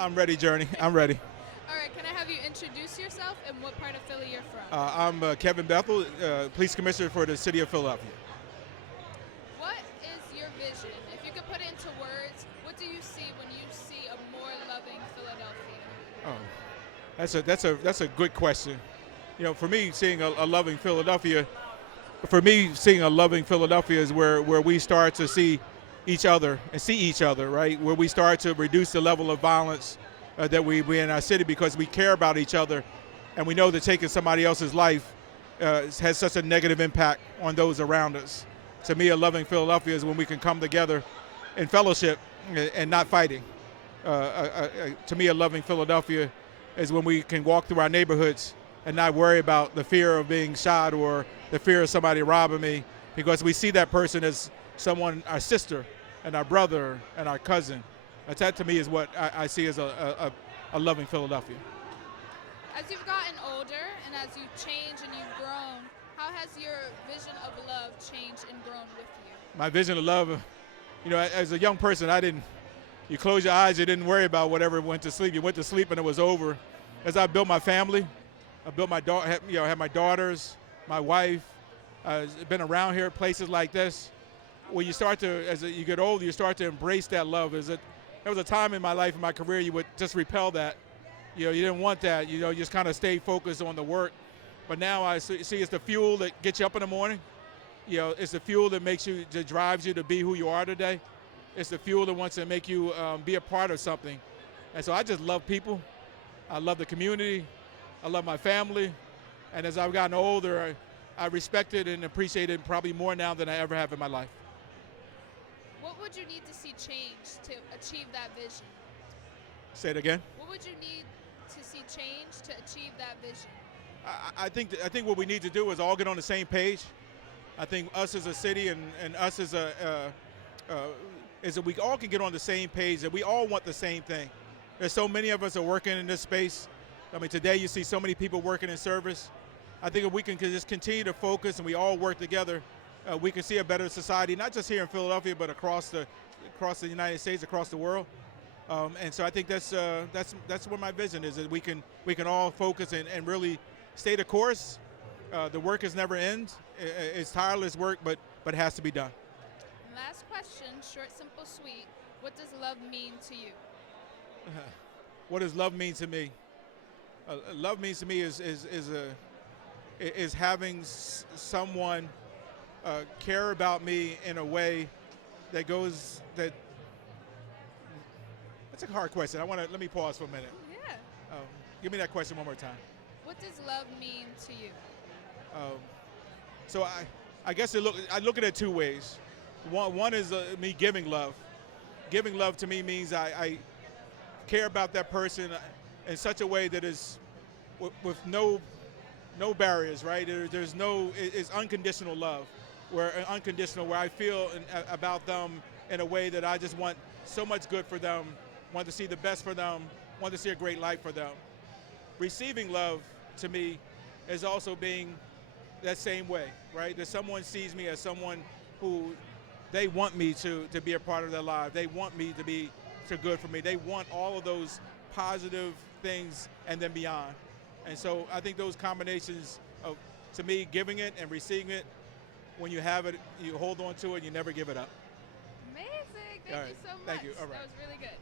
I'm ready, Journey. I'm ready. All right, can I have you introduce yourself and what part of Philly you're from? I'm Kevin Bethel, Police Commissioner for the City of Philadelphia. What is your vision? If you could put it into words, what do you see when you see a more loving Philadelphia? Oh, that's a good question. You know, for me, seeing a loving Philadelphia, is where we start to see each other and see each other, right? Where we start to reduce the level of violence that we in our city because we care about each other, and we know that taking somebody else's life has such a negative impact on those around us. To me, a loving Philadelphia is when we can come together in fellowship and not fighting. To me, a loving Philadelphia is when we can walk through our neighborhoods and not worry about the fear of being shot or the fear of somebody robbing me, because we see that person as someone, our sister and our brother and our cousin. That to me is what I see as a loving Philadelphia. As you've gotten older and as you've changed and you've grown, how has your vision of love changed and grown with you? My vision of love, you know, as a young person, you close your eyes, you didn't worry about whatever went to sleep. You went to sleep and it was over. As I built my family, I built my daughter, had my daughters, my wife. I've been around here at places like this. When you start to, you get older, you start to embrace that love. There was a time in my life, in my career, you would just repel that. You know, you didn't want that. You know, you just kind of stay focused on the work. But now I see it's the fuel that gets you up in the morning. You know, it's the fuel that drives you to be who you are today. It's the fuel that wants to make you be a part of something. And so I just love people. I love the community. I love my family. And as I've gotten older, I respect it and appreciate it probably more now than I ever have in my life. What would you need to see change to achieve that vision? Say it again. What would you need to see change to achieve that vision? I think what we need to do is all get on the same page. I think us as a city and us as is that we all can get on the same page, that we all want the same thing. There's so many of us are working in this space. I mean, today you see so many people working in service. I think if we can just continue to focus and we all work together, we can see a better society, not just here in Philadelphia, but across the United States, across the world. And so I think that's what my vision is, that we can all focus and really stay the course. The work is never ends. It's tireless work, but it has to be done. Last question, short, simple, sweet. What does love mean to you? What does love mean to me? Love means to me is having someone care about me in a way that goes that. That's a hard question. Let me pause for a minute. Yeah. Give me that question one more time. What does love mean to you? So I guess I look at it two ways. One is me giving love. Giving love to me means I care about that person in such a way that is with no barriers, right? It's unconditional love, where I feel about them in a way that I just want so much good for them, want to see the best for them, want to see a great life for them. Receiving love to me is also being that same way, right? That someone sees me as someone who they want me to be a part of their life. They want me to be so good for me. They want all of those positive things and then beyond. And so I think those combinations of, to me, giving it and receiving it, when you have it, you hold on to it, you never give it up. Amazing. Thank you so much. Thank you. All right. That was really good.